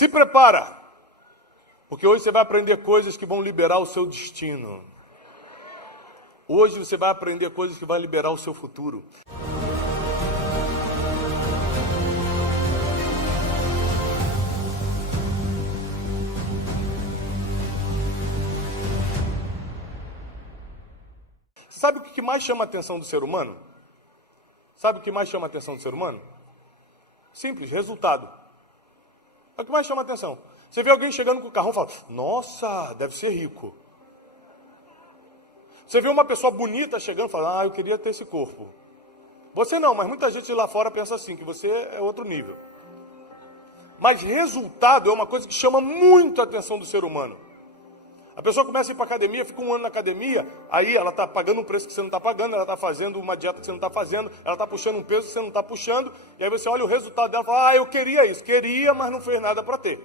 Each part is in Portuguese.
Se prepara, porque hoje você vai aprender coisas que vão liberar o seu destino. Hoje você vai aprender coisas que vão liberar o seu futuro. Sabe o que mais chama a atenção do ser humano? Sabe o que mais chama a atenção do ser humano? Simples, resultado. É o que mais chama a atenção. Você vê alguém chegando com o carrão e fala, nossa, deve ser rico. Você vê uma pessoa bonita chegando e fala, eu queria ter esse corpo. Você não, mas muita gente lá fora pensa assim, que você é outro nível. Mas resultado é uma coisa que chama muito a atenção do ser humano. A pessoa começa a ir para a academia, fica um ano na academia, aí ela está pagando um preço que você não está pagando, ela está fazendo uma dieta que você não está fazendo, ela está puxando um peso que você não está puxando, e aí você olha o resultado dela e fala, eu queria isso, queria, mas não fez nada para ter.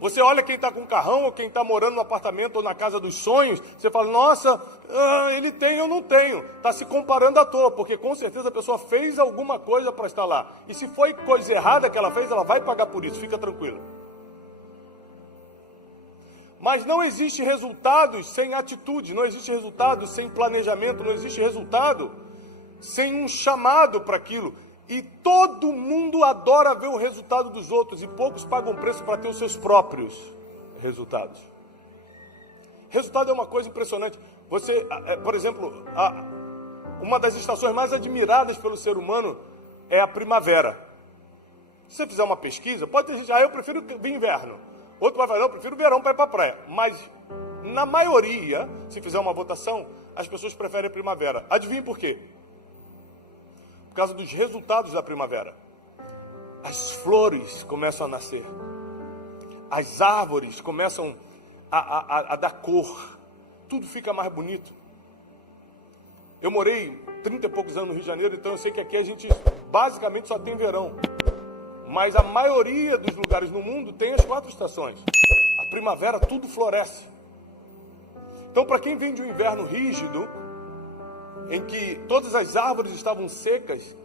Você olha quem está com carrão, ou quem está morando no apartamento ou na casa dos sonhos, você fala, nossa, ele tem, eu não tenho. Está se comparando à toa, porque com certeza a pessoa fez alguma coisa para estar lá. E se foi coisa errada que ela fez, ela vai pagar por isso, fica tranquila. Mas não existe resultados sem atitude, não existe resultado sem planejamento, não existe resultado sem um chamado para aquilo. E todo mundo adora ver o resultado dos outros e poucos pagam preço para ter os seus próprios resultados. Resultado é uma coisa impressionante. Você, por exemplo, uma das estações mais admiradas pelo ser humano é a primavera. Se você fizer uma pesquisa, pode ter gente, eu prefiro o inverno. Outro vai falar, eu prefiro o verão para ir para a praia. Mas, na maioria, se fizer uma votação, as pessoas preferem a primavera. Adivinhe por quê? Por causa dos resultados da primavera. As flores começam a nascer. As árvores começam a dar cor. Tudo fica mais bonito. Eu morei 30 e poucos anos no Rio de Janeiro, então eu sei que aqui a gente basicamente só tem verão. Mas a maioria dos lugares no mundo tem as 4 estações. A primavera tudo floresce. Então, para quem vem de um inverno rígido, em que todas as árvores estavam secas,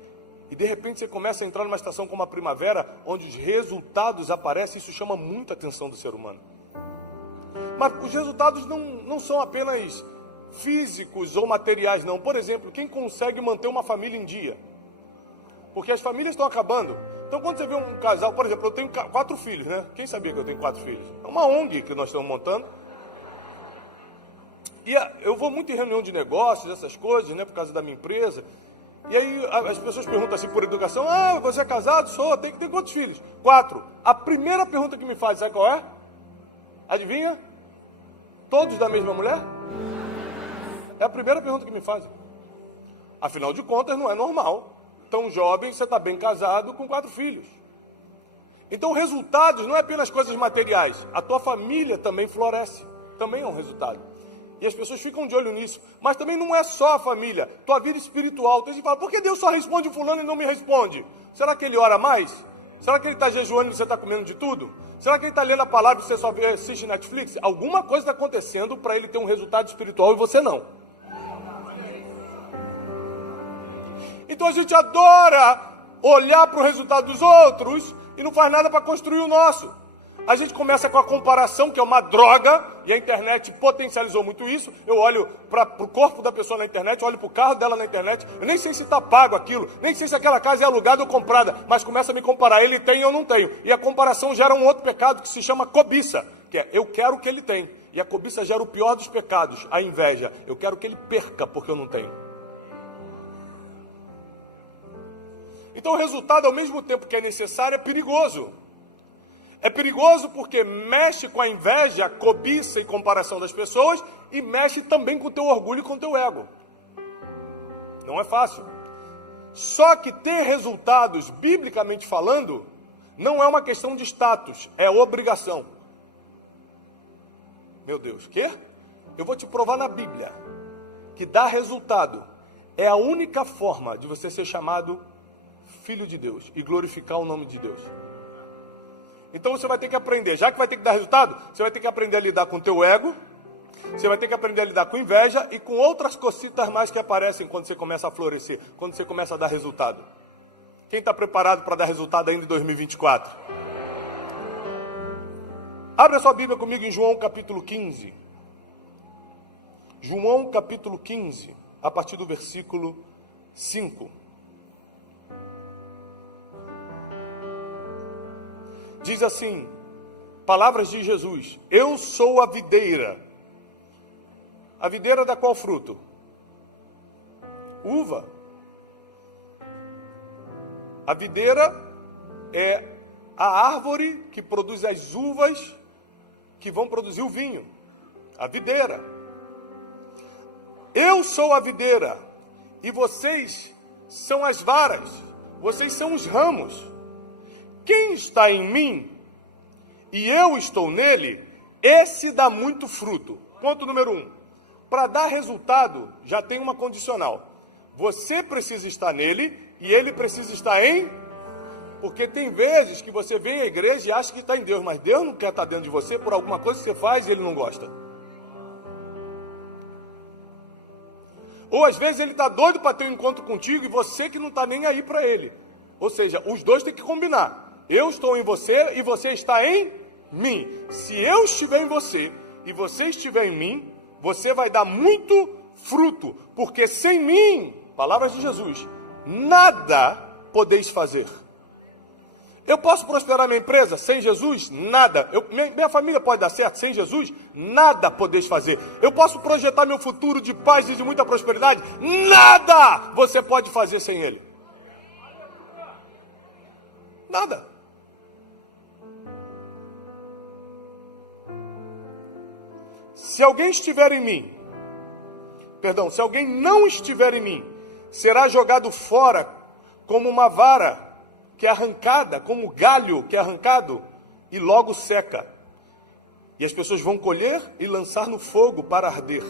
e de repente você começa a entrar numa estação como a primavera, onde os resultados aparecem, isso chama muita atenção do ser humano. Mas os resultados não são apenas físicos ou materiais, não. Por exemplo, quem consegue manter uma família em dia? Porque as famílias estão acabando. Então, quando você vê um casal, por exemplo, eu tenho 4 filhos, né? Quem sabia que eu tenho 4 filhos? É uma ONG que nós estamos montando. E eu vou muito em reunião de negócios, essas coisas, né? Por causa da minha empresa. E aí as pessoas perguntam assim por educação, você é casado? Sou, tem quantos filhos? 4. A primeira pergunta que me faz, sabe qual é? Adivinha? Todos da mesma mulher? É a primeira pergunta que me fazem. Afinal de contas, não é normal. Tão jovem, você está bem casado com 4 filhos. Então, resultados não é apenas coisas materiais. A tua família também floresce. Também é um resultado. E as pessoas ficam de olho nisso. Mas também não é só a família. Tua vida espiritual. Tem gente que fala, por que Deus só responde o fulano e não me responde? Será que ele ora mais? Será que ele está jejuando e você está comendo de tudo? Será que ele está lendo a palavra e você só assiste Netflix? Alguma coisa está acontecendo para ele ter um resultado espiritual e você não. Então a gente adora olhar para o resultado dos outros e não faz nada para construir o nosso. A gente começa com a comparação, que é uma droga, e a internet potencializou muito isso. Eu olho para o corpo da pessoa na internet, olho para o carro dela na internet, eu nem sei se está pago aquilo, nem sei se aquela casa é alugada ou comprada, mas começa a me comparar, ele tem e eu não tenho. E a comparação gera um outro pecado que se chama cobiça, que é eu quero o que ele tem. E a cobiça gera o pior dos pecados, a inveja. Eu quero que ele perca porque eu não tenho. Então o resultado, ao mesmo tempo que é necessário, é perigoso. É perigoso porque mexe com a inveja, a cobiça e comparação das pessoas e mexe também com o teu orgulho e com o teu ego. Não é fácil. Só que ter resultados, biblicamente falando, não é uma questão de status, é obrigação. Meu Deus, quê? Eu vou te provar na Bíblia que dar resultado é a única forma de você ser chamado filho de Deus e glorificar o nome de Deus. Então você vai ter que aprender, já que vai ter que dar resultado, você vai ter que aprender a lidar com o teu ego, você vai ter que aprender a lidar com inveja e com outras cositas mais que aparecem quando você começa a florescer, quando você começa a dar resultado. Quem está preparado para dar resultado ainda em 2024? Abre a sua Bíblia comigo em João capítulo 15. João capítulo 15, a partir do versículo 5. Diz assim, palavras de Jesus: eu sou a videira. A videira dá qual fruto? Uva. A videira é a árvore que produz as uvas que vão produzir o vinho. A videira. Eu sou a videira e vocês são as varas. Vocês são os ramos. Quem está em mim e eu estou nele, esse dá muito fruto. Ponto número 1. Para dar resultado, já tem uma condicional. Você precisa estar nele e ele precisa estar em... Porque tem vezes que você vem à igreja e acha que está em Deus, mas Deus não quer estar dentro de você por alguma coisa que você faz e ele não gosta. Ou às vezes ele está doido para ter um encontro contigo e você que não está nem aí para ele. Ou seja, os dois têm que combinar. Eu estou em você e você está em mim. Se eu estiver em você e você estiver em mim, você vai dar muito fruto. Porque sem mim, palavras de Jesus, nada podeis fazer. Eu posso prosperar minha empresa sem Jesus? Nada. Minha família pode dar certo sem Jesus? Nada podeis fazer. Eu posso projetar meu futuro de paz e de muita prosperidade? Nada você pode fazer sem Ele. Nada. Se alguém estiver em mim, se alguém não estiver em mim, será jogado fora como uma vara que é arrancada, como galho que é arrancado, e logo seca. E as pessoas vão colher e lançar no fogo para arder.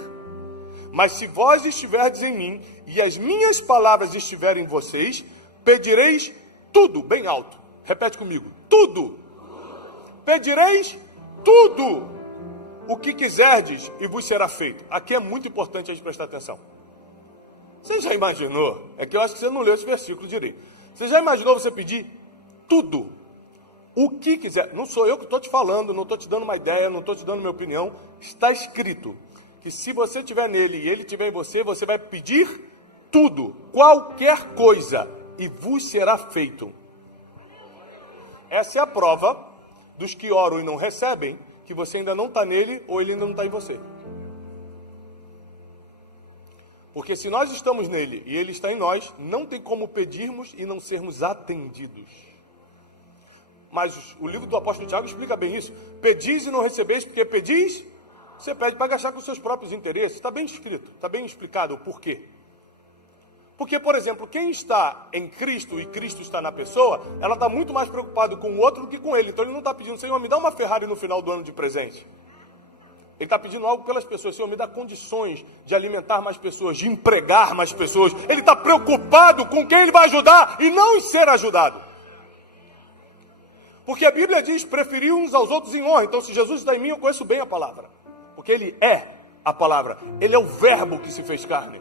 Mas se vós estiverdes em mim, e as minhas palavras estiverem em vocês, pedireis tudo, bem alto. Repete comigo, tudo. Pedireis tudo o que quiserdes, e vos será feito. Aqui é muito importante a gente prestar atenção. Você já imaginou? É que eu acho que você não leu esse versículo direito. Você já imaginou você pedir tudo? O que quiser. Não sou eu que estou te falando, não estou te dando uma ideia, não estou te dando minha opinião. Está escrito que se você estiver nele e ele estiver em você, você vai pedir tudo, qualquer coisa, e vos será feito. Essa é a prova dos que oram e não recebem, que você ainda não está nele ou ele ainda não está em você. Porque se nós estamos nele e ele está em nós, não tem como pedirmos e não sermos atendidos. Mas o livro do apóstolo Tiago explica bem isso. Pedis e não recebeis, porque pedis, você pede para gastar com os seus próprios interesses. Está bem escrito, está bem explicado o porquê. Porque, por exemplo, quem está em Cristo e Cristo está na pessoa, ela está muito mais preocupada com o outro do que com ele. Então ele não está pedindo, Senhor, me dá uma Ferrari no final do ano de presente. Ele está pedindo algo pelas pessoas. Senhor, me dá condições de alimentar mais pessoas, de empregar mais pessoas. Ele está preocupado com quem ele vai ajudar e não em ser ajudado. Porque a Bíblia diz, preferir uns aos outros em honra. Então, se Jesus está em mim, eu conheço bem a palavra. Porque Ele é a palavra. Ele é o verbo que se fez carne.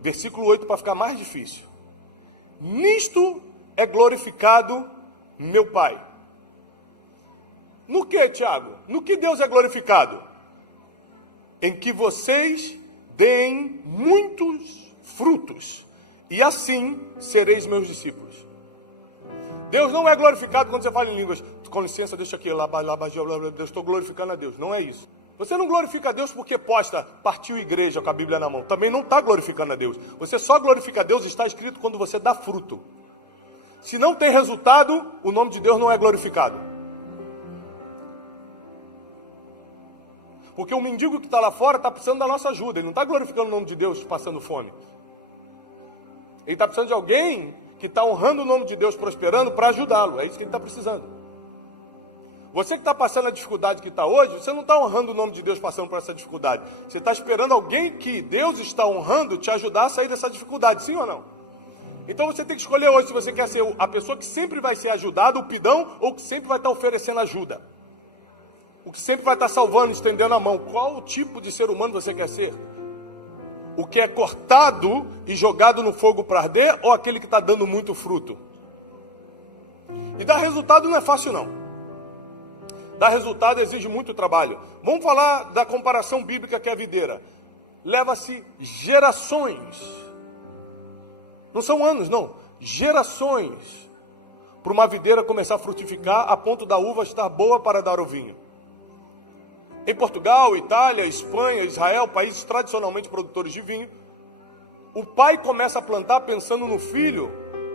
Versículo 8, para ficar mais difícil. Nisto é glorificado meu Pai. No que, Tiago? No que Deus é glorificado? Em que vocês deem muitos frutos, e assim sereis meus discípulos. Deus não é glorificado quando você fala em línguas. Com licença, deixa aqui, eu estou glorificando a Deus. Não é isso. Você não glorifica a Deus porque posta, partiu igreja com a Bíblia na mão. Também não está glorificando a Deus. Você só glorifica a Deus, está escrito, quando você dá fruto. Se não tem resultado, o nome de Deus não é glorificado. Porque o mendigo que está lá fora está precisando da nossa ajuda. Ele não está glorificando o nome de Deus passando fome. Ele está precisando de alguém que está honrando o nome de Deus, prosperando, para ajudá-lo. É isso que ele está precisando. Você que está passando a dificuldade que está hoje, você não está honrando o nome de Deus passando por essa dificuldade. Você está esperando alguém que Deus está honrando te ajudar a sair dessa dificuldade, sim ou não? Então você tem que escolher hoje se você quer ser a pessoa que sempre vai ser ajudada, o pidão, ou que sempre vai estar oferecendo ajuda. O que sempre vai estar salvando, estendendo a mão. Qual o tipo de ser humano você quer ser? O que é cortado e jogado no fogo para arder, ou aquele que está dando muito fruto? E dar resultado não é fácil, não. Dar resultado exige muito trabalho. Vamos falar da comparação bíblica que é a videira. Leva-se gerações. Não são anos, não. Gerações. Para uma videira começar a frutificar a ponto da uva estar boa para dar o vinho. Em Portugal, Itália, Espanha, Israel, países tradicionalmente produtores de vinho, o pai começa a plantar pensando no filho,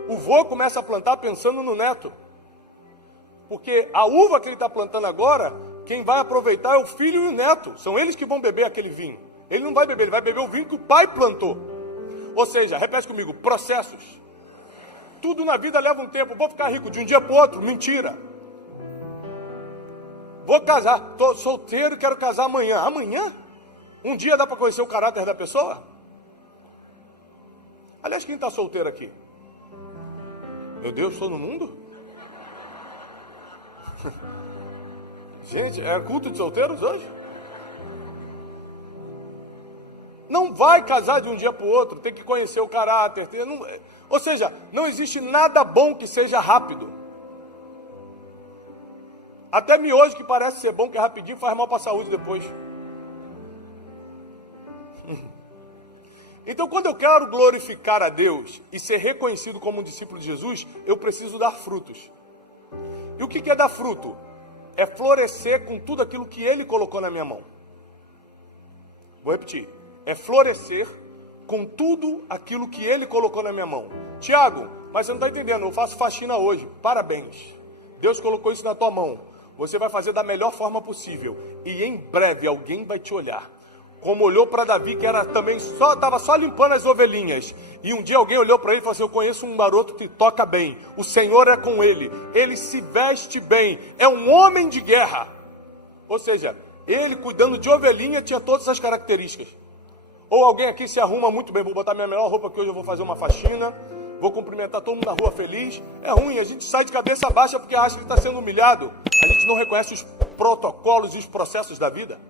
o vô começa a plantar pensando no neto. Porque a uva que ele está plantando agora, quem vai aproveitar é o filho e o neto. São eles que vão beber aquele vinho. Ele não vai beber, ele vai beber o vinho que o pai plantou. Ou seja, repete comigo, processos. Tudo na vida leva um tempo. Vou ficar rico de um dia para o outro, mentira. Vou casar, estou solteiro e quero casar amanhã. Amanhã? Um dia dá para conhecer o caráter da pessoa? Aliás, quem está solteiro aqui? Meu Deus, estou no mundo? Gente, é culto de solteiros hoje? Não vai casar de um dia para o outro, tem que conhecer o caráter. Ou seja, não existe nada bom que seja rápido. Até miojo que parece ser bom, que é rapidinho, faz mal para a saúde depois. Então, quando eu quero glorificar a Deus e ser reconhecido como um discípulo de Jesus, eu preciso dar frutos. E o que é dar fruto? É florescer com tudo aquilo que Ele colocou na minha mão. Vou repetir. É florescer com tudo aquilo que Ele colocou na minha mão. Tiago, mas você não está entendendo, eu faço faxina hoje. Parabéns. Deus colocou isso na tua mão. Você vai fazer da melhor forma possível. E em breve alguém vai te olhar. Como olhou para Davi, que era também estava só limpando as ovelhinhas. E um dia alguém olhou para ele e falou assim: eu conheço um garoto que toca bem. O Senhor é com ele. Ele se veste bem. É um homem de guerra. Ou seja, ele cuidando de ovelhinha tinha todas as características. Ou alguém aqui se arruma muito bem. Vou botar minha melhor roupa que hoje eu vou fazer uma faxina. Vou cumprimentar todo mundo na rua feliz. É ruim, a gente sai de cabeça baixa porque acha que está sendo humilhado. A gente não reconhece os protocolos e os processos da vida.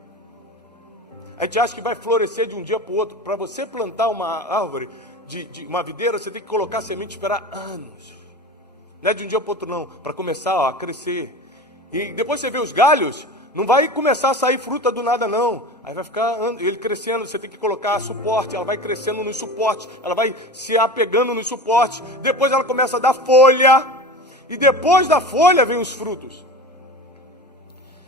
A gente acha que vai florescer de um dia para o outro. Para você plantar uma árvore, de uma videira, você tem que colocar semente e esperar anos. Não é de um dia para o outro não, para começar a crescer. E depois você vê os galhos, não vai começar a sair fruta do nada não. Aí vai ficar ele crescendo, você tem que colocar suporte, ela vai crescendo nos suportes, ela vai se apegando nos suportes, depois ela começa a dar folha, e depois da folha vem os frutos.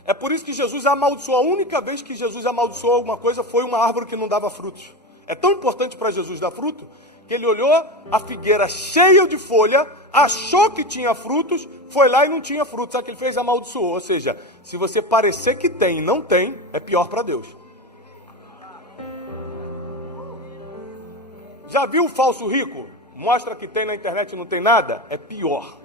É por isso que Jesus amaldiçoou. A única vez que Jesus amaldiçoou alguma coisa foi uma árvore que não dava frutos. É tão importante para Jesus dar fruto, que ele olhou a figueira cheia de folha, achou que tinha frutos, foi lá e não tinha frutos. Sabe o que ele fez? Amaldiçoou. Ou seja, se você parecer que tem e não tem, é pior para Deus. Já viu o falso rico? Mostra que tem na internet e não tem nada? É pior.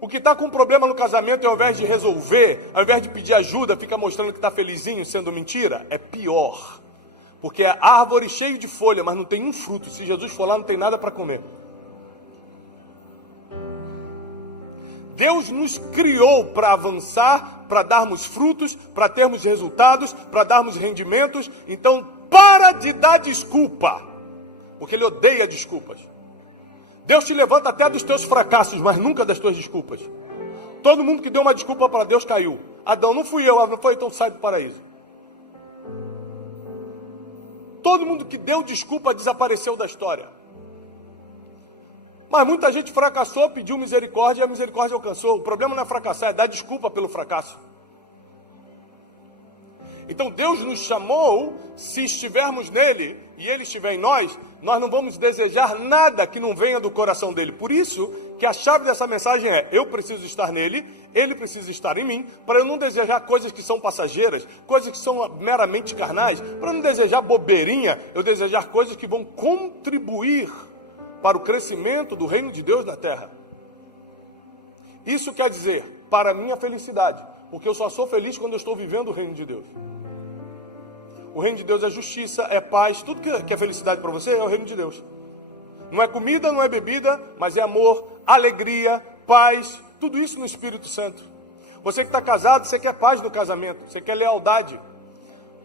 O que está com problema no casamento, ao invés de resolver, ao invés de pedir ajuda, fica mostrando que está felizinho, sendo mentira, é pior. Porque é árvore cheia de folha, mas não tem um fruto. Se Jesus for lá, não tem nada para comer. Deus nos criou para avançar, para darmos frutos, para termos resultados, para darmos rendimentos. Então, para de dar desculpa, porque Ele odeia desculpas. Deus te levanta até dos teus fracassos, mas nunca das tuas desculpas. Todo mundo que deu uma desculpa para Deus caiu. Adão, não fui eu, não foi, então sai do paraíso. Todo mundo que deu desculpa desapareceu da história. Mas muita gente fracassou, pediu misericórdia e a misericórdia alcançou. O problema não é fracassar, é dar desculpa pelo fracasso. Então Deus nos chamou, se estivermos nele e ele estiver em nós, nós não vamos desejar nada que não venha do coração dele. Por isso que a chave dessa mensagem é: eu preciso estar nele, ele precisa estar em mim, para eu não desejar coisas que são passageiras, coisas que são meramente carnais, para eu não desejar bobeirinha, eu desejar coisas que vão contribuir para o crescimento do reino de Deus na terra. Isso quer dizer, para a minha felicidade, porque eu só sou feliz quando eu estou vivendo o reino de Deus. O reino de Deus é justiça, é paz, tudo que é felicidade para você é o reino de Deus. Não é comida, não é bebida, mas é amor, alegria, paz, tudo isso no Espírito Santo. Você que está casado, você quer paz no casamento, você quer lealdade.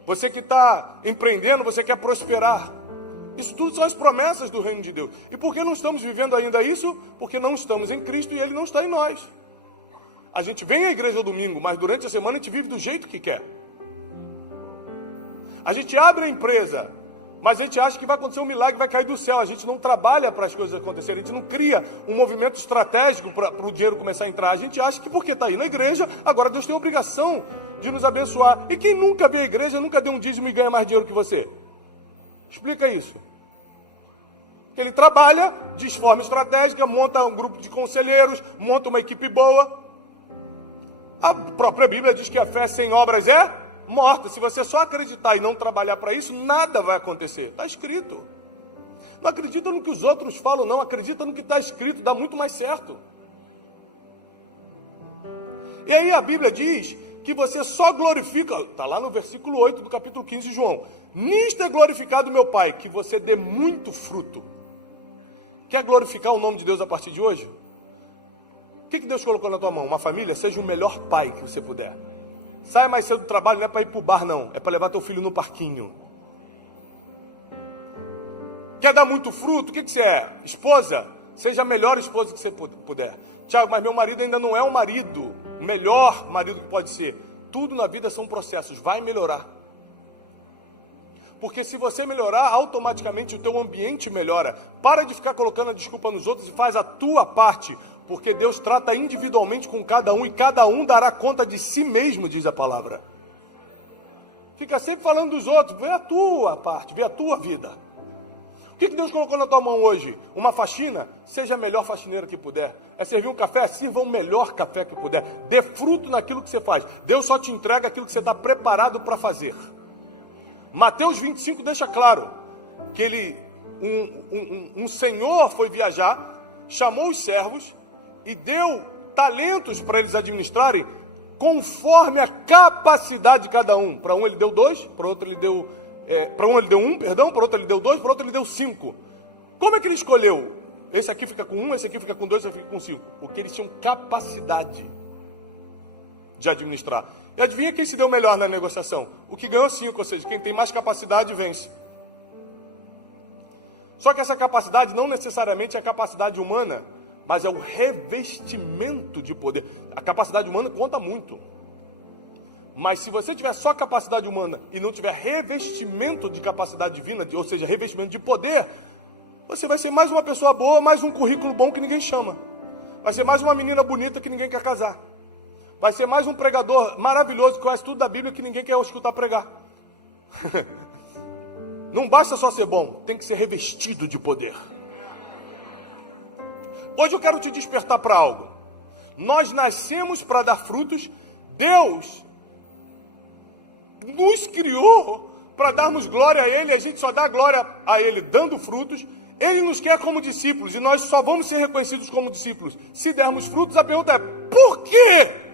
Você que está empreendendo, você quer prosperar. Isso tudo são as promessas do reino de Deus. E por que não estamos vivendo ainda isso? Porque não estamos em Cristo e Ele não está em nós. A gente vem à igreja domingo, mas durante a semana a gente vive do jeito que quer. A gente abre a empresa, mas a gente acha que vai acontecer um milagre, vai cair do céu. A gente não trabalha para as coisas acontecerem. A gente não cria um movimento estratégico para o dinheiro começar a entrar. A gente acha que porque está aí na igreja, agora Deus tem a obrigação de nos abençoar. E quem nunca veio à igreja, nunca deu um dízimo e ganha mais dinheiro que você? Explica isso. Ele trabalha de forma estratégica, monta um grupo de conselheiros, monta uma equipe boa. A própria Bíblia diz que a fé sem obras é morta. Se você só acreditar e não trabalhar para isso, nada vai acontecer. Está escrito. Não acredita no que os outros falam, não. Acredita no que está escrito, dá muito mais certo. E aí a Bíblia diz que você só glorifica, está lá no versículo 8 do capítulo 15 de João. Nisto é glorificado meu Pai, que você dê muito fruto. Quer glorificar o nome de Deus a partir de hoje? O que Deus colocou na tua mão? Uma família? Seja o melhor pai que você puder. Saia mais cedo do trabalho, não é para ir para o bar, não. É para levar teu filho no parquinho. Quer dar muito fruto? O que você é? Esposa? Seja a melhor esposa que você puder. Tiago, mas meu marido ainda não é um marido. O melhor marido que pode ser. Tudo na vida são processos. Vai melhorar. Porque se você melhorar, automaticamente o teu ambiente melhora. Para de ficar colocando a desculpa nos outros e faz a tua parte. Porque Deus trata individualmente com cada um e cada um dará conta de si mesmo, diz a palavra. Fica sempre falando dos outros. Vê a tua parte, vê a tua vida. O que Deus colocou na tua mão hoje? Uma faxina? Seja a melhor faxineira que puder. É servir um café? Sirva o melhor café que puder. Dê fruto naquilo que você faz. Deus só te entrega aquilo que você está preparado para fazer. Mateus 25 deixa claro que um senhor foi viajar, chamou os servos e deu talentos para eles administrarem conforme a capacidade de cada um. Para um ele deu 2, para outro ele deu... para um ele deu 1, perdão, para outro ele deu 2, para outro ele deu 5. Como é que ele escolheu? Esse aqui fica com 1, esse aqui fica com 2, esse aqui fica com 5. Porque eles tinham capacidade de administrar. E adivinha quem se deu melhor na negociação? O que ganhou 5, ou seja, quem tem mais capacidade vence. Só que essa capacidade não necessariamente é a capacidade humana, mas é o revestimento de poder. A capacidade humana conta muito. Mas se você tiver só capacidade humana e não tiver revestimento de capacidade divina, ou seja, revestimento de poder, você vai ser mais uma pessoa boa, mais um currículo bom que ninguém chama. Vai ser mais uma menina bonita que ninguém quer casar. Vai ser mais um pregador maravilhoso que conhece tudo da Bíblia que ninguém quer escutar pregar. Não basta só ser bom, tem que ser revestido de poder. Hoje eu quero te despertar para algo. Nós nascemos para dar frutos. Deus nos criou para darmos glória a Ele. A gente só dá glória a Ele dando frutos. Ele nos quer como discípulos e nós só vamos ser reconhecidos como discípulos se dermos frutos. A pergunta é, por quê?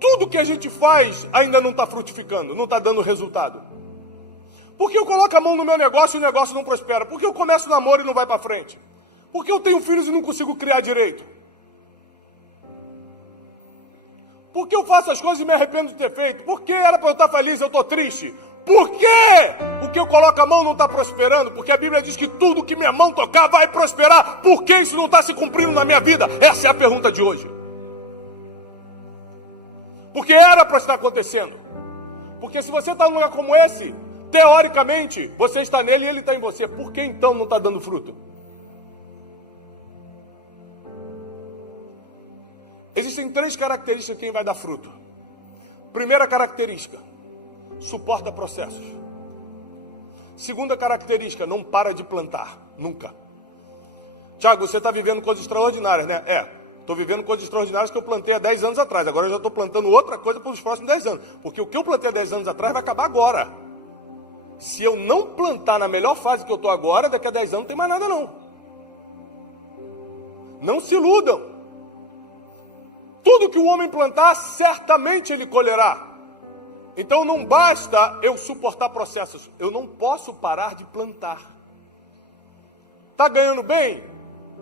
Tudo que a gente faz ainda não está frutificando, não está dando resultado. Por que eu coloco a mão no meu negócio e o negócio não prospera? Por que eu começo o namoro e não vai para frente? Por que eu tenho filhos e não consigo criar direito? Por que eu faço as coisas e me arrependo de ter feito? Por que era para eu estar feliz e eu estou triste? Por quê? Porque eu coloco a mão não está prosperando? Porque a Bíblia diz que tudo que minha mão tocar vai prosperar. Por que isso não está se cumprindo na minha vida? Essa é a pergunta de hoje. Porque era para estar acontecendo. Porque se você está num lugar como esse, teoricamente, você está nele e ele está em você. Por que então não está dando fruto? Existem 3 características de quem vai dar fruto. Primeira característica, suporta processos. Segunda característica, não para de plantar, nunca. Tiago, você está vivendo coisas extraordinárias, né? Estou vivendo coisas extraordinárias que eu plantei há 10 anos atrás. Agora eu já estou plantando outra coisa para os próximos 10 anos. Porque o que eu plantei há 10 anos atrás vai acabar agora. Se eu não plantar na melhor fase que eu estou agora, daqui a 10 anos não tem mais nada não. Não se iludam. Tudo que o homem plantar, certamente ele colherá. Então não basta eu suportar processos. Eu não posso parar de plantar. Está ganhando bem?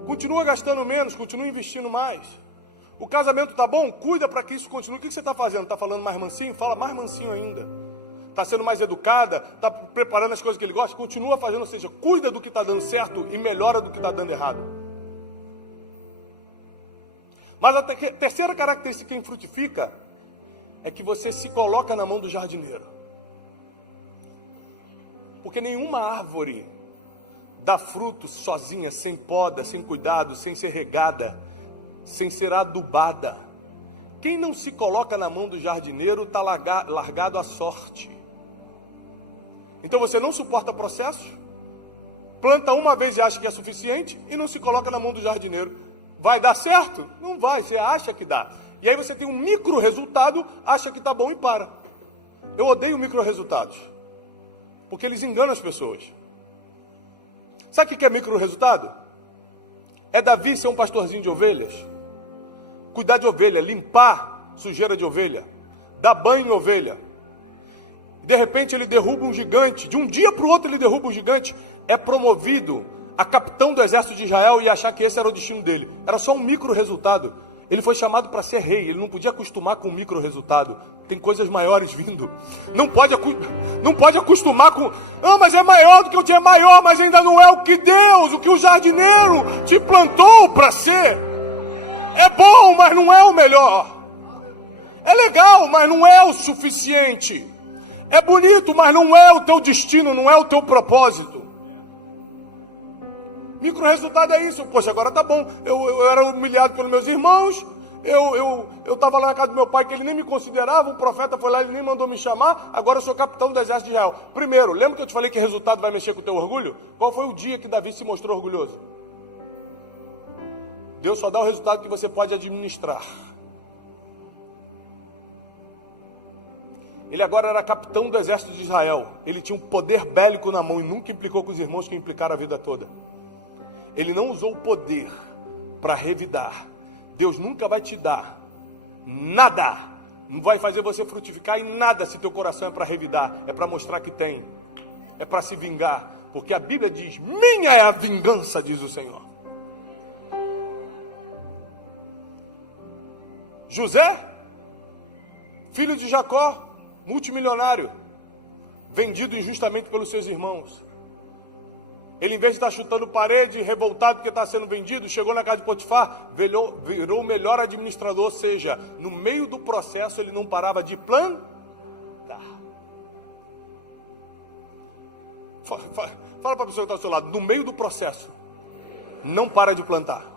Continua gastando menos, continua investindo mais. O casamento está bom? Cuida para que isso continue. O que você está fazendo? Está falando mais mansinho? Fala mais mansinho ainda. está sendo mais educada, está preparando as coisas que ele gosta, continua fazendo, ou seja, cuida do que está dando certo e melhora do que está dando errado. Mas a terceira característica que frutifica é que você se coloca na mão do jardineiro. Porque nenhuma árvore dá fruto sozinha, sem poda, sem cuidado, sem ser regada, sem ser adubada. Quem não se coloca na mão do jardineiro está largado à sorte. Então você não suporta processos, planta uma vez e acha que é suficiente e não se coloca na mão do jardineiro. Vai dar certo? Não vai, você acha que dá. E aí você tem um micro resultado, acha que está bom e para. Eu odeio micro resultados, porque eles enganam as pessoas. Sabe o que é micro resultado? É Davi ser um pastorzinho de ovelhas, cuidar de ovelha, limpar sujeira de ovelha, dar banho em ovelha. De repente ele derruba um gigante, de um dia para o outro ele derruba um gigante, é promovido a capitão do exército de Israel e achar que esse era o destino dele. Era só um micro resultado. Ele foi chamado para ser rei, ele não podia acostumar com o micro resultado. Tem coisas maiores vindo. Não pode acostumar com... Ah, mas é maior do que eu tinha, maior, mas ainda não é o que Deus, o que o jardineiro te plantou para ser. É bom, mas não é o melhor. É legal, mas não é o suficiente. É bonito, mas não é o teu destino, não é o teu propósito. Micro resultado é isso. Poxa, agora tá bom. Eu era humilhado pelos meus irmãos. Eu estava lá na casa do meu pai, que ele nem me considerava. Um profeta foi lá, ele nem mandou me chamar. Agora eu sou capitão do exército de Israel. Primeiro, lembra que eu te falei que resultado vai mexer com o teu orgulho? Qual foi o dia que Davi se mostrou orgulhoso? Deus só dá o resultado que você pode administrar. Ele agora era capitão do exército de Israel. Ele tinha um poder bélico na mão e nunca implicou com os irmãos que implicaram a vida toda. Ele não usou o poder para revidar. Deus nunca vai te dar nada. Não vai fazer você frutificar em nada se teu coração é para revidar. É para mostrar que tem. É para se vingar. Porque a Bíblia diz, minha é a vingança, diz o Senhor. José, filho de Jacó, multimilionário, vendido injustamente pelos seus irmãos. Ele, em vez de estar chutando parede, revoltado porque está sendo vendido, chegou na casa de Potifar, virou o melhor administrador, ou seja, no meio do processo ele não parava de plantar. Fala para a pessoa que está ao seu lado, no meio do processo, não para de plantar.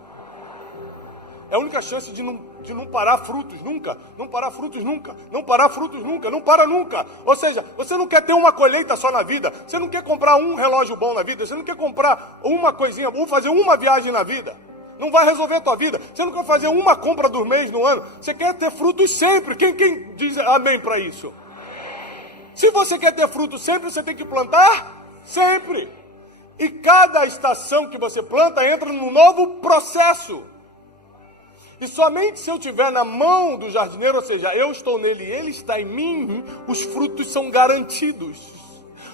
É a única chance de não parar frutos nunca, não parar frutos nunca, não parar frutos nunca, não para nunca. Ou seja, você não quer ter uma colheita só na vida, você não quer comprar um relógio bom na vida, você não quer comprar uma coisinha, ou fazer uma viagem na vida. Não vai resolver a tua vida. Você não quer fazer uma compra do mês no ano, você quer ter frutos sempre. Quem diz amém para isso? Se você quer ter frutos sempre, você tem que plantar sempre. E cada estação que você planta entra num novo processo. E somente se eu estiver na mão do jardineiro, ou seja, eu estou nele e ele está em mim, os frutos são garantidos.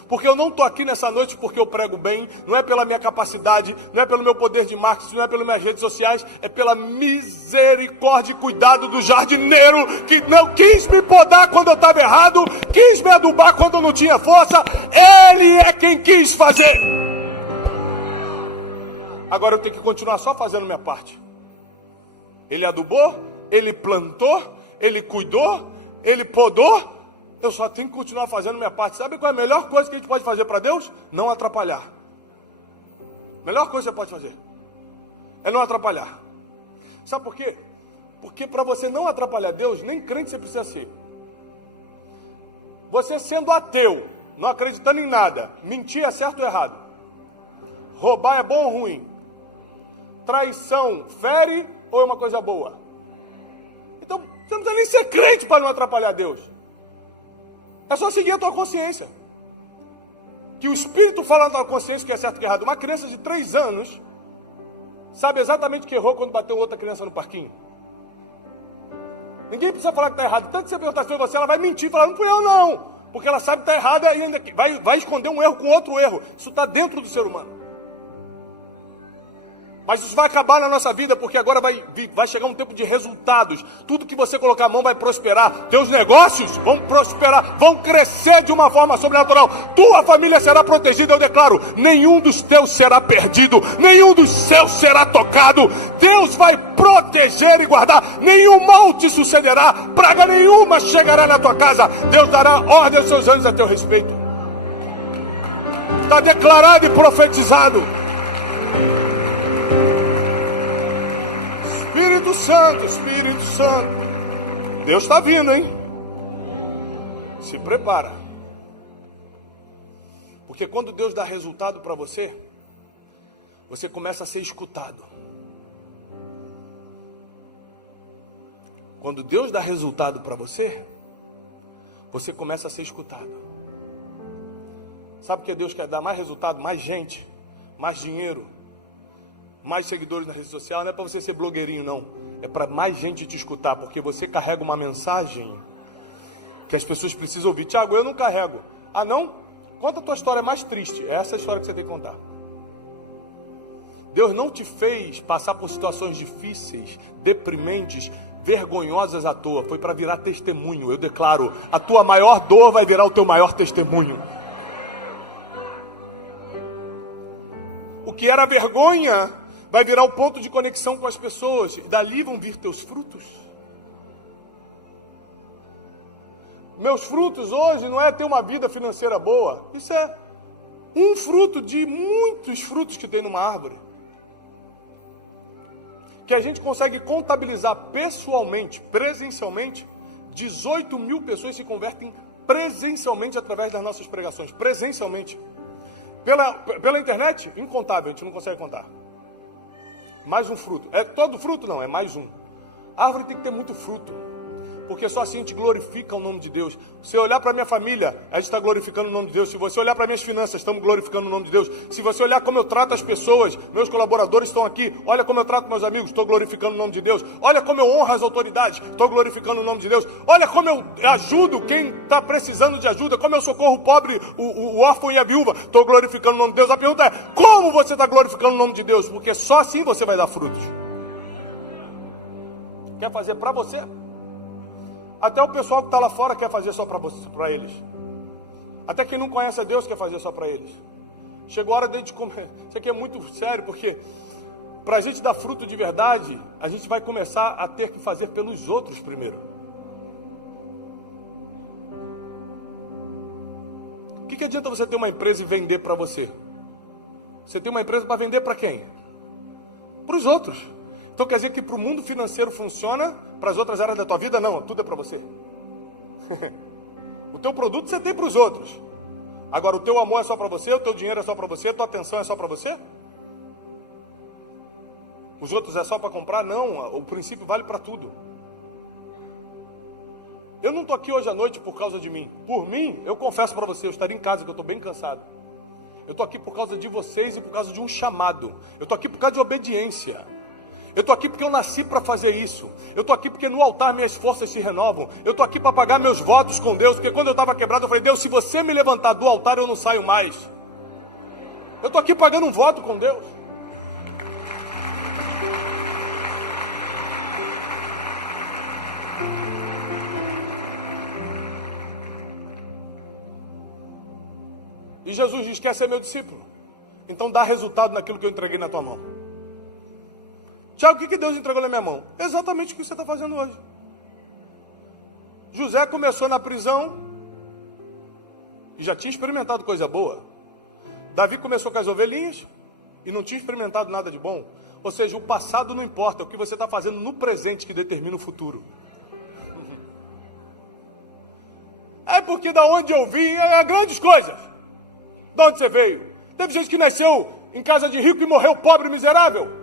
Porque eu não estou aqui nessa noite porque eu prego bem, não é pela minha capacidade, não é pelo meu poder de marketing, não é pelas minhas redes sociais, é pela misericórdia e cuidado do jardineiro que não quis me podar quando eu estava errado, quis me adubar quando eu não tinha força. Ele é quem quis fazer. Agora eu tenho que continuar só fazendo minha parte. Ele adubou, ele plantou, ele cuidou, ele podou. Eu só tenho que continuar fazendo minha parte. Sabe qual é a melhor coisa que a gente pode fazer para Deus? Não atrapalhar. Melhor coisa que você pode fazer é não atrapalhar. Sabe por quê? Porque para você não atrapalhar Deus, nem crente você precisa ser. Você sendo ateu, não acreditando em nada, mentir é certo ou errado? Roubar é bom ou ruim? Traição fere ou é uma coisa boa? Então, você não precisa nem ser crente para não atrapalhar Deus. É só seguir a tua consciência. Que o Espírito fala na tua consciência que é certo e que é errado. Uma criança de 3 anos sabe exatamente o que errou quando bateu outra criança no parquinho. Ninguém precisa falar que está errado. Tanto que você perguntar se foi você, ela vai mentir e falar, não fui eu não. Porque ela sabe que está errada e ainda vai esconder um erro com outro erro. Isso está dentro do ser humano. Mas isso vai acabar na nossa vida, porque agora vai chegar um tempo de resultados. Tudo que você colocar a mão vai prosperar. Teus negócios vão prosperar, vão crescer de uma forma sobrenatural. Tua família será protegida, eu declaro. Nenhum dos teus será perdido, nenhum dos seus será tocado. Deus vai proteger e guardar. Nenhum mal te sucederá, praga nenhuma chegará na tua casa. Deus dará ordem aos seus anjos a teu respeito. Está declarado e profetizado. Espírito Santo, Espírito Santo. Deus está vindo, hein? Se prepara. Porque quando Deus dá resultado para você, você começa a ser escutado. Quando Deus dá resultado para você, você começa a ser escutado. Sabe o que Deus quer dar? Mais resultado, mais gente, mais dinheiro, mais seguidores na rede social. Não é para você ser blogueirinho, não. É para mais gente te escutar, porque você carrega uma mensagem que as pessoas precisam ouvir. Tiago, eu não carrego. Ah, não? Conta a tua história mais triste. Essa é a história que você tem que contar. Deus não te fez passar por situações difíceis, deprimentes, vergonhosas à toa. Foi para virar testemunho. Eu declaro, a tua maior dor vai virar o teu maior testemunho. O que era vergonha vai virar o ponto de conexão com as pessoas. E dali vão vir teus frutos. Meus frutos hoje não é ter uma vida financeira boa. Isso é um fruto de muitos frutos que tem numa árvore. Que a gente consegue contabilizar pessoalmente, presencialmente. 18 mil pessoas se convertem presencialmente através das nossas pregações. Presencialmente. Pela internet, incontável, a gente não consegue contar. Mais um fruto. É todo fruto? Não, é mais um. A árvore tem que ter muito fruto. Porque só assim a gente glorifica o nome de Deus. Se eu olhar para a minha família, a gente está glorificando o nome de Deus. Se você olhar para minhas finanças, estamos glorificando o nome de Deus. Se você olhar como eu trato as pessoas, meus colaboradores estão aqui. Olha como eu trato meus amigos, estou glorificando o nome de Deus. Olha como eu honro as autoridades, estou glorificando o nome de Deus. Olha como eu ajudo quem está precisando de ajuda. Como eu socorro o pobre, o órfão e a viúva, estou glorificando o nome de Deus. A pergunta é, como você está glorificando o nome de Deus? Porque só assim você vai dar frutos. Quer fazer para você? Até o pessoal que está lá fora quer fazer só para eles. Até quem não conhece a Deus quer fazer só para eles. Chegou a hora de a gente comer. Isso aqui é muito sério, porque para a gente dar fruto de verdade, a gente vai começar a ter que fazer pelos outros primeiro. O que adianta você ter uma empresa e vender para você? Você tem uma empresa para vender para quem? Para os outros. Então quer dizer que para o mundo financeiro funciona, para as outras áreas da tua vida não, tudo é para você. O teu produto você tem para os outros. Agora o teu amor é só para você, o teu dinheiro é só para você, a tua atenção é só para você? Os outros é só para comprar? Não, o princípio vale para tudo. Eu não estou aqui hoje à noite por causa de mim. Por mim, eu confesso para você, eu estaria em casa, que eu estou bem cansado. Eu estou aqui por causa de vocês e por causa de um chamado. Eu estou aqui por causa de obediência. Eu estou aqui porque eu nasci para fazer isso. Eu estou aqui porque no altar minhas forças se renovam. Eu estou aqui para pagar meus votos com Deus. Porque quando eu estava quebrado, eu falei, Deus, se você me levantar do altar, eu não saio mais. Eu estou aqui pagando um voto com Deus. E Jesus diz, quer ser meu discípulo? Então dá resultado naquilo que eu entreguei na tua mão. Tiago, o que Deus entregou na minha mão? Exatamente o que você está fazendo hoje. José começou na prisão e já tinha experimentado coisa boa. Davi começou com as ovelhinhas e não tinha experimentado nada de bom. Ou seja, o passado não importa, é o que você está fazendo no presente que determina o futuro. É porque da onde eu vim, é grandes coisas. Da onde você veio? Teve gente que nasceu em casa de rico e morreu pobre e miserável.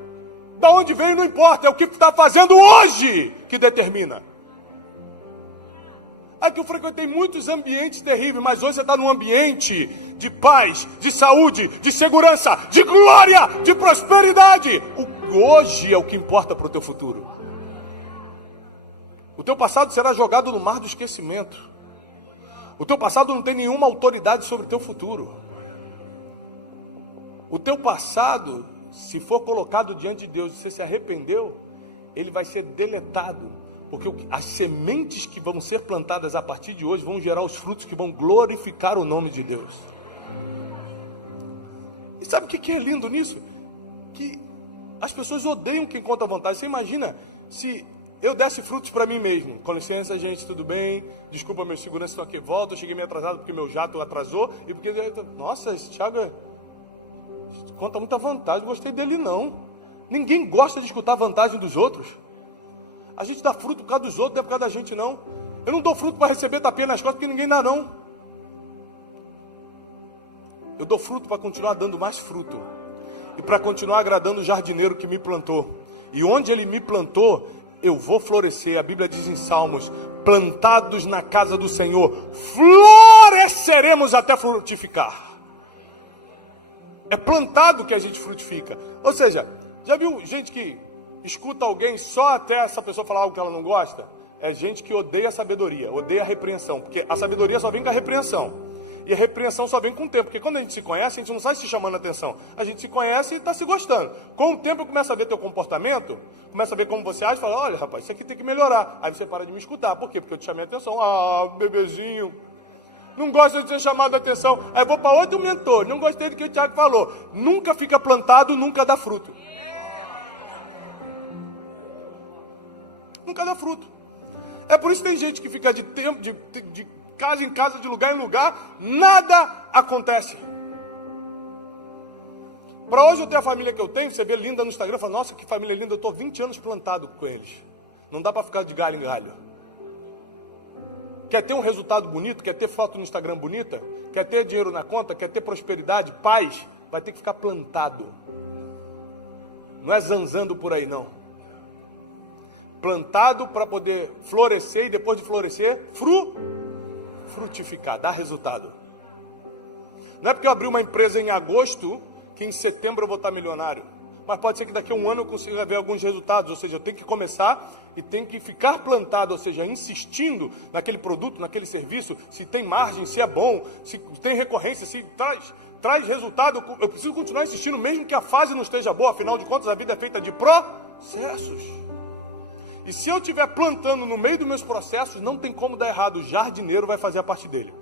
Da onde veio não importa, é o que está fazendo hoje que determina. Aqui eu frequentei muitos ambientes terríveis, mas hoje você está num ambiente de paz, de saúde, de segurança, de glória, de prosperidade. Hoje é o que importa para o teu futuro. O teu passado será jogado no mar do esquecimento. O teu passado não tem nenhuma autoridade sobre o teu futuro. O teu passado se for colocado diante de Deus e você se arrependeu, ele vai ser deletado, porque as sementes que vão ser plantadas a partir de hoje vão gerar os frutos que vão glorificar o nome de Deus. E sabe o que é lindo nisso? Que as pessoas odeiam quem conta vantagem. Você imagina se eu desse frutos para mim mesmo. Com licença, gente, tudo bem? Desculpa, meus seguranças estão aqui, volta. Eu cheguei meio atrasado porque meu jato atrasou. E porque, nossa, esse Thiago conta muita vantagem, não gostei dele não. Ninguém gosta de escutar a vantagem dos outros. A gente dá fruto por causa dos outros, não é por causa da gente não. Eu não dou fruto para receber tapinha nas costas porque ninguém dá não. Eu dou fruto para continuar dando mais fruto. E para continuar agradando o jardineiro que me plantou. E onde ele me plantou, eu vou florescer. A Bíblia diz em Salmos: plantados na casa do Senhor, floresceremos até frutificar. É plantado que a gente frutifica. Ou seja, já viu gente que escuta alguém só até essa pessoa falar algo que ela não gosta? É gente que odeia a sabedoria, odeia a repreensão. Porque a sabedoria só vem com a repreensão. E a repreensão só vem com o tempo, porque quando a gente se conhece, a gente não sai se chamando a atenção. A gente se conhece e está se gostando. Com o tempo eu começo a ver teu comportamento, começo a ver como você age e falo: olha, rapaz, isso aqui tem que melhorar. Aí você para de me escutar. Por quê? Porque eu te chamei a atenção. Ah, bebezinho, não gosta de ser chamado a atenção. Aí eu vou para outro mentor. Não gostei do que o Thiago falou. Nunca fica plantado, nunca dá fruto. Nunca dá fruto. É por isso que tem gente que fica de tempo, de casa em casa, de lugar em lugar, nada acontece. Para hoje eu ter a família que eu tenho, você vê linda no Instagram, fala: nossa, que família linda, eu estou 20 anos plantado com eles. Não dá para ficar de galho em galho. Quer ter um resultado bonito, quer ter foto no Instagram bonita, quer ter dinheiro na conta, quer ter prosperidade, paz, vai ter que ficar plantado. Não é zanzando por aí não. Plantado para poder florescer e depois de florescer, frutificar, dar resultado. Não é porque eu abri uma empresa em agosto que em setembro eu vou estar milionário. Mas pode ser que daqui a um ano eu consiga ver alguns resultados. Ou seja, eu tenho que começar e tenho que ficar plantado, ou seja, insistindo naquele produto, naquele serviço, se tem margem, se é bom, se tem recorrência, se traz resultado. Eu preciso continuar insistindo, mesmo que a fase não esteja boa. Afinal de contas, a vida é feita de processos. E se eu estiver plantando no meio dos meus processos, não tem como dar errado. O jardineiro vai fazer a parte dele.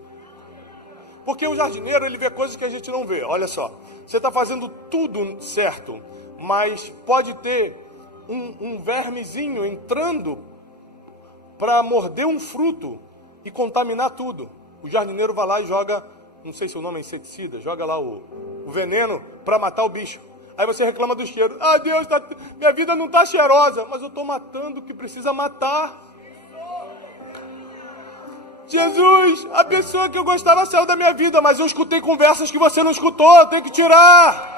Porque o jardineiro, ele vê coisas que a gente não vê. Olha só, você está fazendo tudo certo, mas pode ter um vermezinho entrando para morder um fruto e contaminar tudo. O jardineiro vai lá e joga, não sei se o nome é inseticida, joga lá o veneno para matar o bicho. Aí você reclama do cheiro. Ah, Deus, minha vida não está cheirosa. Mas eu estou matando o que precisa matar. Jesus, a pessoa que eu gostava saiu da minha vida, mas eu escutei conversas que você não escutou. Tem que tirar.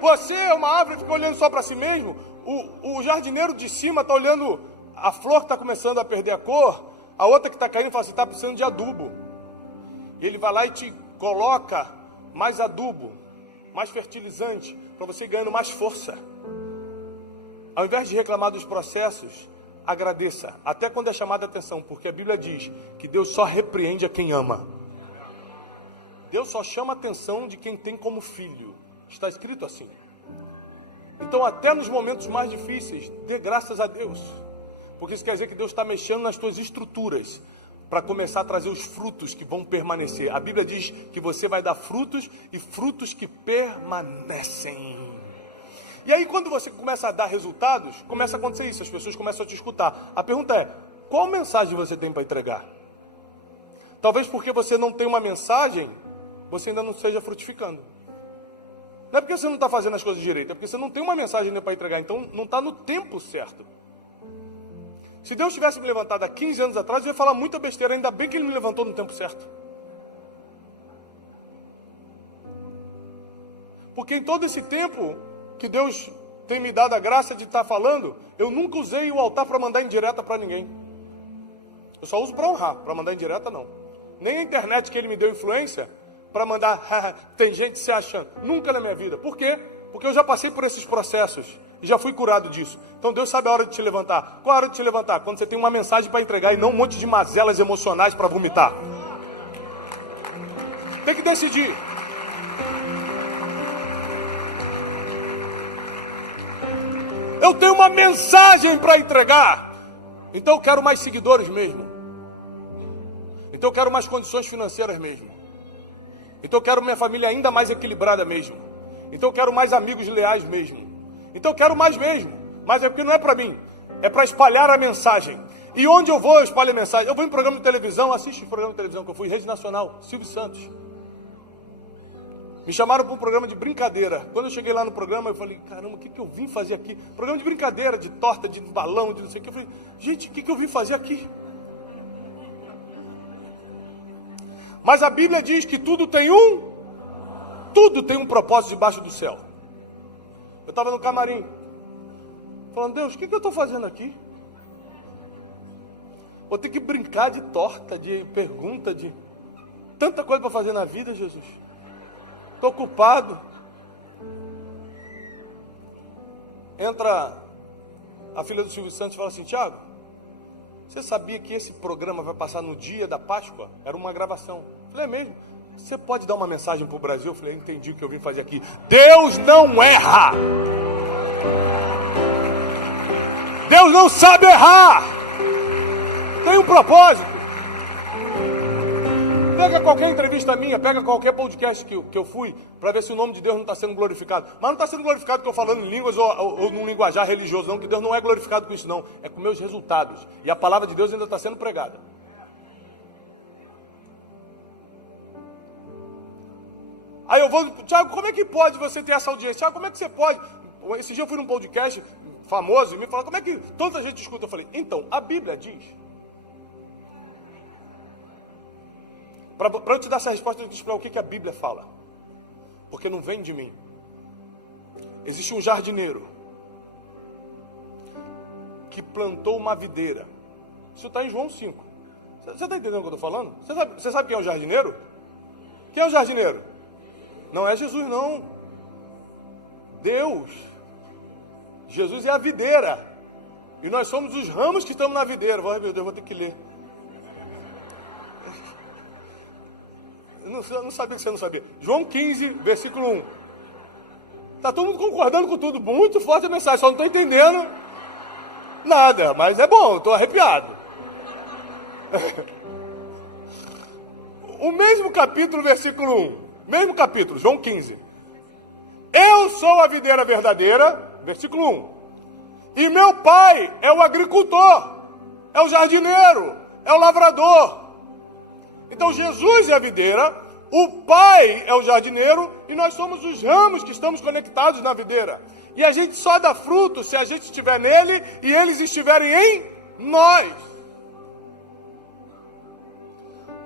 Você é uma árvore e fica olhando só para si mesmo. O jardineiro de cima está olhando a flor que está começando a perder a cor, a outra que está caindo fala assim: está precisando de adubo. E ele vai lá e te coloca mais adubo, mais fertilizante, para você ir ganhando mais força. Ao invés de reclamar dos processos, agradeça, até quando é chamada a atenção, porque a Bíblia diz que Deus só repreende a quem ama. Deus só chama a atenção de quem tem como filho. Está escrito assim. Então, até nos momentos mais difíceis, dê graças a Deus. Porque isso quer dizer que Deus está mexendo nas tuas estruturas para começar a trazer os frutos que vão permanecer. A Bíblia diz que você vai dar frutos e frutos que permanecem. E aí, quando você começa a dar resultados, começa a acontecer isso. As pessoas começam a te escutar. A pergunta é: qual mensagem você tem para entregar? Talvez porque você não tem uma mensagem, você ainda não esteja frutificando. Não é porque você não está fazendo as coisas direito, é porque você não tem uma mensagem ainda para entregar. Então, não está no tempo certo. Se Deus tivesse me levantado há 15 anos atrás, eu ia falar muita besteira. Ainda bem que Ele me levantou no tempo certo. Porque em todo esse tempo que Deus tem me dado a graça de estar falando, eu nunca usei o altar para mandar indireta para ninguém. Eu só uso para honrar, para mandar indireta não. Nem a internet que Ele me deu influência para mandar, tem gente se achando. Nunca na minha vida. Por quê? Porque eu já passei por esses processos e já fui curado disso. Então Deus sabe a hora de te levantar. Qual a hora de te levantar? Quando você tem uma mensagem para entregar e não um monte de mazelas emocionais para vomitar. Tem que decidir. Eu tenho uma mensagem para entregar. Então eu quero mais seguidores mesmo. Então eu quero mais condições financeiras mesmo. Então eu quero minha família ainda mais equilibrada mesmo. Então eu quero mais amigos leais mesmo. Então eu quero mais mesmo. Mas é porque não é para mim. É para espalhar a mensagem. E onde eu vou, eu espalho a mensagem. Eu vou em programa de televisão, assisto o programa de televisão que eu fui, Rede Nacional, Silvio Santos. Me chamaram para um programa de brincadeira. Quando eu cheguei lá no programa, eu falei, caramba, o que eu vim fazer aqui? Programa de brincadeira, de torta, de balão, de não sei o que. Eu falei, gente, o que eu vim fazer aqui? Mas a Bíblia diz que tudo tem um propósito debaixo do céu. Eu estava no camarim, falando, Deus, o que eu estou fazendo aqui? Vou ter que brincar de torta, de pergunta, de tanta coisa para fazer na vida, Jesus. Estou ocupado. Entra a filha do Silvio Santos e fala assim, Tiago, você sabia que esse programa vai passar no dia da Páscoa? Era uma gravação. Eu falei, é mesmo? Você pode dar uma mensagem para o Brasil? Eu falei, entendi o que eu vim fazer aqui. Deus não erra. Deus não sabe errar. Tem um propósito. Pega qualquer entrevista minha, pega qualquer podcast que eu fui, para ver se o nome de Deus não está sendo glorificado. Mas não está sendo glorificado que eu falando em línguas ou num linguajar religioso, não, que Deus não é glorificado com isso, não. É com meus resultados. E a palavra de Deus ainda está sendo pregada. Aí eu vou, Tiago, como é que pode você ter essa audiência? Tiago, como é que você pode? Esse dia eu fui num podcast famoso e me falaram, como é que tanta gente escuta? Eu falei, então, a Bíblia diz... Para eu te dar essa resposta, eu tenho que explicar o que a Bíblia fala. Porque não vem de mim. Existe um jardineiro que plantou uma videira. Isso está em João 5. Você está entendendo o que eu estou falando? Você sabe quem é o jardineiro? Quem é o jardineiro? Não é Jesus, não. Deus. Jesus é a videira. E nós somos os ramos que estamos na videira. Ai, meu Deus, vou ter que ler. Eu não sabia que você não sabia. João 15, versículo 1. Está todo mundo concordando com tudo. Muito forte a mensagem. Só não estou entendendo nada. Mas é bom, estou arrepiado. O mesmo capítulo, versículo 1. Mesmo capítulo, João 15. Eu sou a videira verdadeira, versículo 1. E meu pai é o agricultor. É o jardineiro. É o lavrador. Então Jesus é a videira, o Pai é o jardineiro e nós somos os ramos que estamos conectados na videira. E a gente só dá fruto se a gente estiver nele e eles estiverem em nós.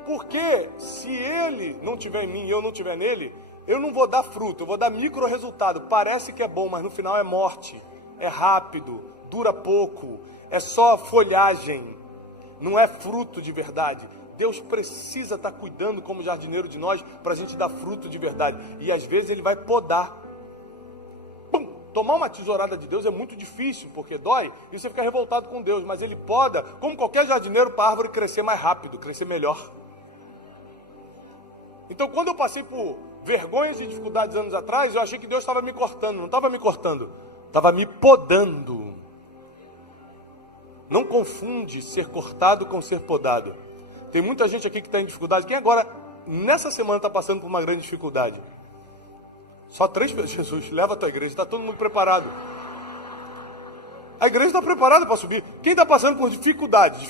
Porque se ele não estiver em mim e eu não estiver nele, eu não vou dar fruto, eu vou dar micro resultado. Parece que é bom, mas no final é morte, é rápido, dura pouco, é só folhagem, não é fruto de verdade. Deus precisa estar cuidando como jardineiro de nós para a gente dar fruto de verdade. E às vezes Ele vai podar. Pum! Tomar uma tesourada de Deus é muito difícil, porque dói, e você fica revoltado com Deus. Mas Ele poda, como qualquer jardineiro, para a árvore crescer mais rápido, crescer melhor. Então, quando eu passei por vergonhas e dificuldades anos atrás, eu achei que Deus estava me cortando. Não estava me cortando, estava me podando. Não confunde ser cortado com ser podado. Tem muita gente aqui que está em dificuldade. Quem agora, nessa semana, está passando por uma grande dificuldade? Só 3 pessoas. Jesus, leva a tua igreja, está todo mundo preparado. A igreja está preparada para subir. Quem está passando por dificuldade,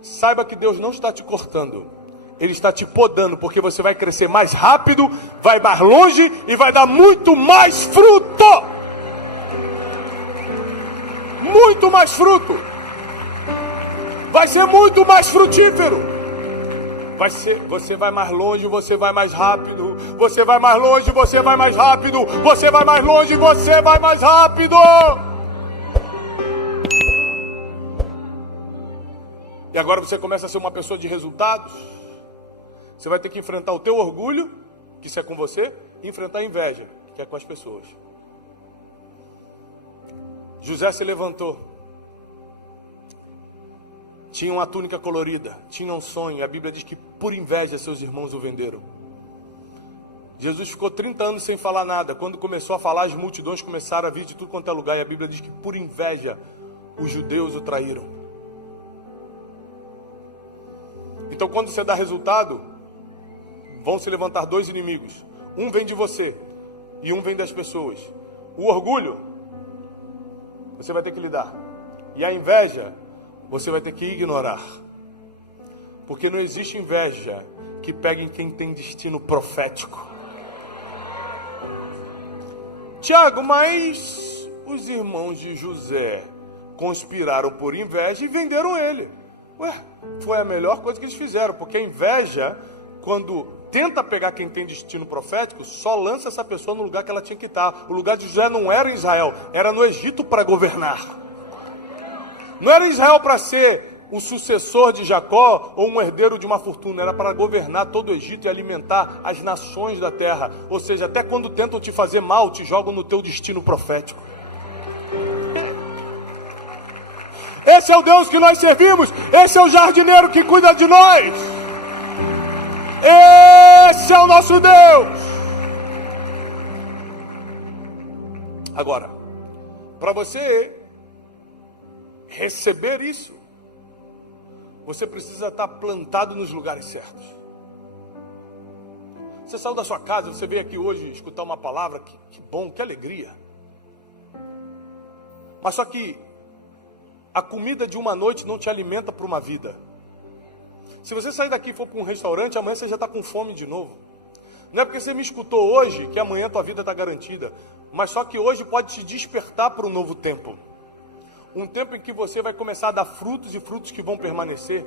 saiba que Deus não está te cortando. Ele está te podando, porque você vai crescer mais rápido, vai mais longe e vai dar muito mais fruto. Muito mais fruto. Vai ser muito mais frutífero. Você vai mais longe, você vai mais rápido. Você vai mais longe, você vai mais rápido. Você vai mais longe, você vai mais rápido. E agora você começa a ser uma pessoa de resultados. Você vai ter que enfrentar o teu orgulho, que isso é com você, e enfrentar a inveja, que quer com as pessoas. José se levantou. Tinha uma túnica colorida, tinha um sonho, e a Bíblia diz que por inveja seus irmãos o venderam. Jesus ficou 30 anos sem falar nada. Quando começou a falar, as multidões começaram a vir de tudo quanto é lugar, e a Bíblia diz que por inveja os judeus o traíram. Então, quando você dá resultado, vão se levantar dois inimigos. Um vem de você e um vem das pessoas. O orgulho, você vai ter que lidar. E a inveja, você vai ter que ignorar. Porque não existe inveja que pegue em quem tem destino profético. Tiago, mas os irmãos de José conspiraram por inveja e venderam ele. Ué, foi a melhor coisa que eles fizeram, porque a inveja, quando tenta pegar quem tem destino profético, só lança essa pessoa no lugar que ela tinha que estar. O lugar de José não era em Israel, era no Egito para governar. Não era em Israel para ser o sucessor de Jacó ou um herdeiro de uma fortuna, era para governar todo o Egito e alimentar as nações da terra. Ou seja, até quando tentam te fazer mal, te jogam no teu destino profético. Esse é o Deus que nós servimos. Esse é o jardineiro que cuida de nós. Esse é o nosso Deus. Agora, para você receber isso, você precisa estar plantado nos lugares certos. Você saiu da sua casa, você veio aqui hoje escutar uma palavra, que bom, que alegria. Mas só que a comida de uma noite não te alimenta para uma vida. Se você sair daqui e for para um restaurante, amanhã você já está com fome de novo. Não é porque você me escutou hoje que amanhã a tua vida está garantida. Mas só que hoje pode te despertar para um novo tempo. Um tempo em que você vai começar a dar frutos e frutos que vão permanecer.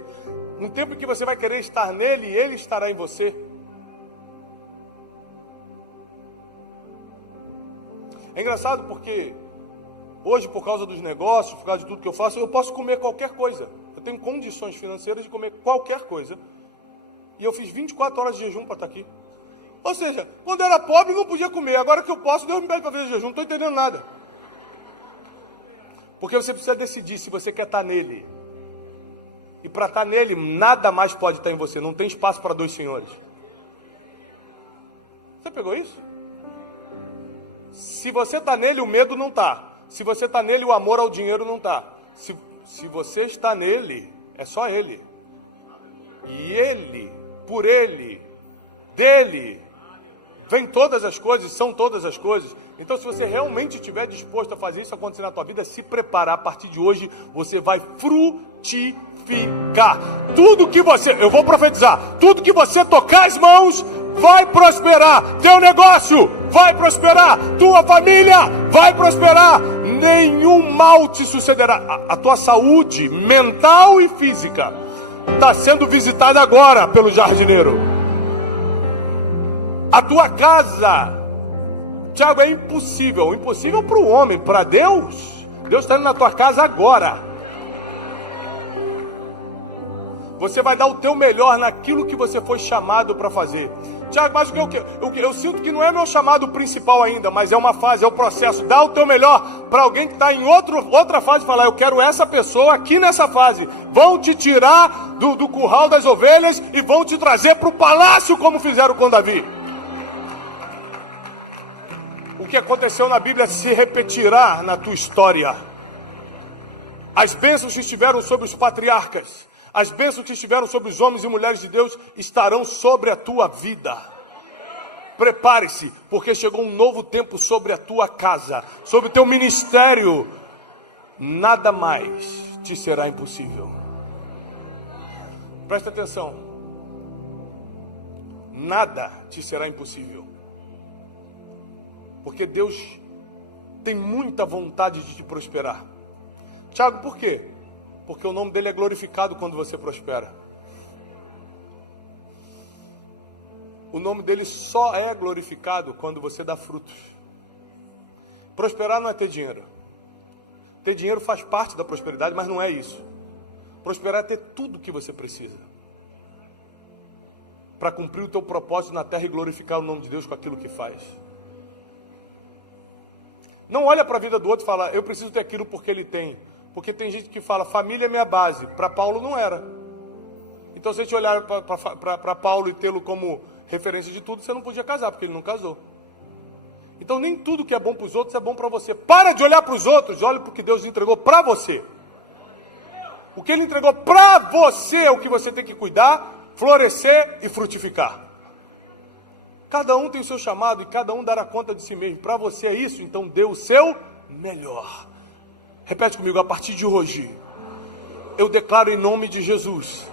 Um tempo em que você vai querer estar nele e ele estará em você. É engraçado porque hoje, por causa dos negócios, por causa de tudo que eu faço, eu posso comer qualquer coisa. Eu tenho condições financeiras de comer qualquer coisa. E eu fiz 24 horas de jejum para estar aqui. Ou seja, quando eu era pobre não podia comer. Agora que eu posso, Deus me pede para fazer jejum. Não estou entendendo nada. Porque você precisa decidir se você quer estar nele. E para estar nele, nada mais pode estar em você. Não tem espaço para dois senhores. Você pegou isso? Se você está nele, o medo não está. Se você está nele, o amor ao dinheiro não está. Se você está nele, é só ele. E ele, por ele, dele, vem todas as coisas, são todas as coisas. Então, se você realmente estiver disposto a fazer isso acontecer na tua vida, se preparar, a partir de hoje, você vai frutificar. Tudo que você, eu vou profetizar, tudo que você tocar as mãos, vai prosperar. Teu negócio vai prosperar. Tua família vai prosperar. Nenhum mal te sucederá. A tua saúde mental e física está sendo visitada agora pelo jardineiro. A tua casa, Tiago, é impossível. Impossível para o homem, para Deus. Deus está indo na tua casa agora. Você vai dar o teu melhor naquilo que você foi chamado para fazer. Tiago, mas eu sinto que não é meu chamado principal ainda, mas é uma fase, é o processo. Dá o teu melhor para alguém que está em outra fase e falar, eu quero essa pessoa aqui nessa fase. Vão te tirar do curral das ovelhas e vão te trazer para o palácio, como fizeram com Davi. O que aconteceu na Bíblia se repetirá na tua história. As bênçãos que estiveram sobre os patriarcas, as bênçãos que estiveram sobre os homens e mulheres de Deus estarão sobre a tua vida. Prepare-se, porque chegou um novo tempo sobre a tua casa, sobre o teu ministério. Nada mais te será impossível. Presta atenção. Nada te será impossível. Porque Deus tem muita vontade de te prosperar. Tiago, por quê? Porque o nome dele é glorificado quando você prospera. O nome dele só é glorificado quando você dá frutos. Prosperar não é ter dinheiro. Ter dinheiro faz parte da prosperidade, mas não é isso. Prosperar é ter tudo o que você precisa para cumprir o teu propósito na terra e glorificar o nome de Deus com aquilo que faz. Não olha para a vida do outro e fala, eu preciso ter aquilo porque ele tem. Porque tem gente que fala, família é minha base. Para Paulo não era. Então, se a gente olhar para Paulo e tê-lo como referência de tudo, você não podia casar, porque ele não casou. Então, nem tudo que é bom para os outros é bom para você. Para de olhar para os outros, olha para o que Deus entregou para você. O que Ele entregou para você é o que você tem que cuidar, florescer e frutificar. Cada um tem o seu chamado e cada um dará conta de si mesmo. Para você é isso, então dê o seu melhor. Repete comigo, a partir de hoje, eu declaro em nome de Jesus,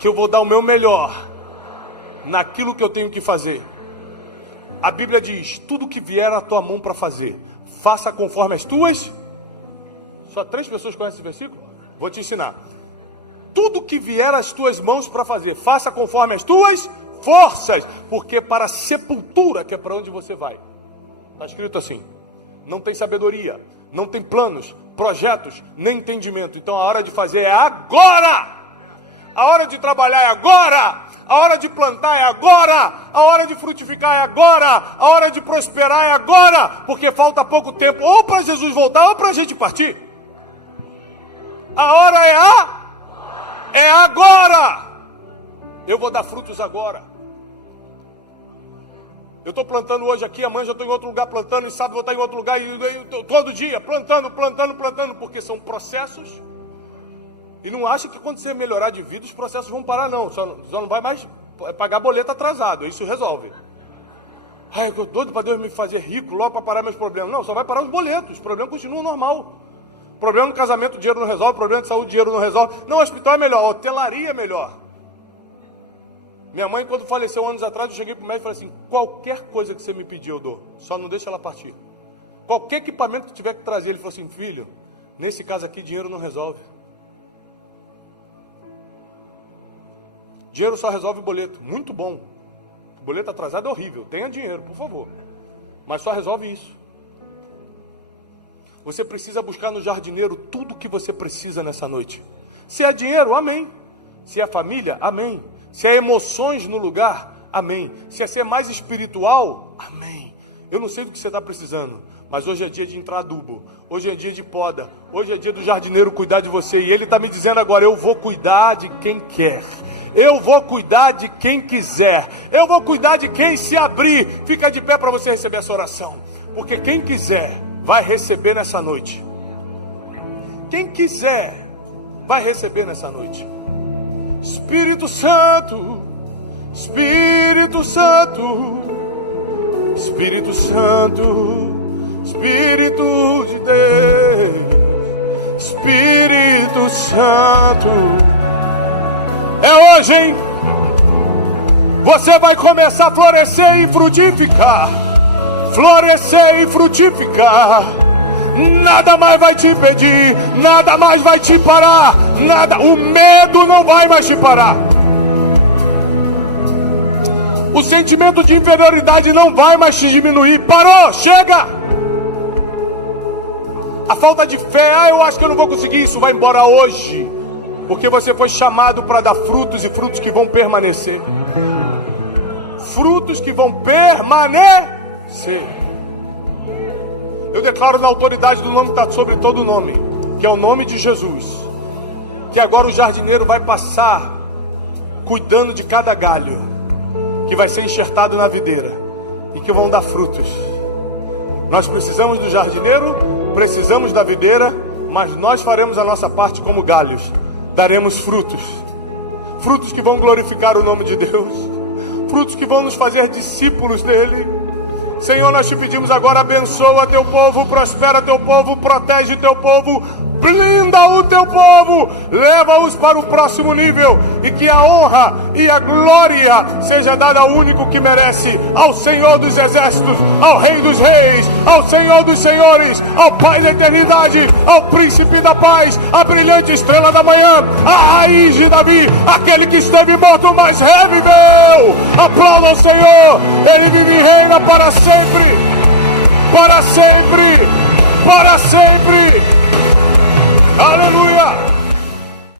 que eu vou dar o meu melhor naquilo que eu tenho que fazer. A Bíblia diz, tudo que vier à tua mão para fazer, faça conforme as tuas... Só 3 pessoas conhecem esse versículo? Vou te ensinar. Tudo que vier às tuas mãos para fazer, faça conforme as tuas forças, porque para a sepultura, que é para onde você vai. Está escrito assim, não tem sabedoria, não tem planos, projetos, nem entendimento. Então a hora de fazer é agora! A hora de trabalhar é agora! A hora de plantar é agora! A hora de frutificar é agora! A hora de prosperar é agora! Porque falta pouco tempo, ou para Jesus voltar, ou para a gente partir. A hora é agora! Eu vou dar frutos agora. Eu estou plantando hoje aqui, amanhã já estou em outro lugar plantando, e sábado vou estar em outro lugar, e todo dia plantando, porque são processos. E não acha que quando você melhorar de vida, os processos vão parar, não. Só não vai mais pagar boleto atrasado, isso resolve. Ai, eu estou doido para Deus me fazer rico, logo para parar meus problemas. Não, só vai parar os boletos, os problemas continuam normal. Problema no casamento, o dinheiro não resolve, problema de saúde, o dinheiro não resolve. Não, o hospital é melhor, a hotelaria é melhor. Minha mãe, quando faleceu anos atrás, eu cheguei para o médico e falei assim, qualquer coisa que você me pedir, eu dou, só não deixa ela partir. Qualquer equipamento que tiver que trazer, ele falou assim, filho, nesse caso aqui, dinheiro não resolve. Dinheiro só resolve boleto, muito bom. Boleto atrasado é horrível, tenha dinheiro, por favor. Mas só resolve isso. Você precisa buscar no jardineiro tudo que você precisa nessa noite. Se é dinheiro, amém. Se é família, amém. Se é emoções no lugar, amém. Se é ser mais espiritual, amém. Eu não sei do que você está precisando, mas hoje é dia de entrar adubo. Hoje é dia de poda. Hoje é dia do jardineiro cuidar de você. E ele está me dizendo agora, eu vou cuidar de quem quer. Eu vou cuidar de quem quiser. Eu vou cuidar de quem se abrir. Fica de pé para você receber essa oração. Porque quem quiser vai receber nessa noite. Quem quiser vai receber nessa noite. Espírito Santo, Espírito Santo, Espírito Santo, Espírito de Deus, Espírito Santo. É hoje, hein? Você vai começar a florescer e frutificar. Florescer e frutificar. Nada mais vai te impedir, nada mais vai te parar, nada, o medo não vai mais te parar. O sentimento de inferioridade não vai mais te diminuir. Parou, chega. A falta de fé, eu acho que eu não vou conseguir isso, vai embora hoje. Porque você foi chamado para dar frutos, e frutos que vão permanecer. Frutos que vão permanecer. Eu declaro na autoridade do nome que está sobre todo nome, que é o nome de Jesus, que agora o jardineiro vai passar cuidando de cada galho que vai ser enxertado na videira e que vão dar frutos. Nós precisamos do jardineiro, precisamos da videira, mas nós faremos a nossa parte como galhos. Daremos frutos, frutos que vão glorificar o nome de Deus, frutos que vão nos fazer discípulos dele. Senhor, nós te pedimos agora, abençoa teu povo, prospera teu povo, protege teu povo, blinda o teu povo, leva-os para o próximo nível, e que a honra e a glória seja dada ao único que merece, ao Senhor dos exércitos, ao Rei dos reis, ao Senhor dos senhores, ao Pai da eternidade, ao Príncipe da paz, a brilhante estrela da manhã, a raiz de Davi, aquele que esteve morto mas reviveu. Aplauda o Senhor, ele vive e reina para sempre, para sempre, para sempre. Aleluia!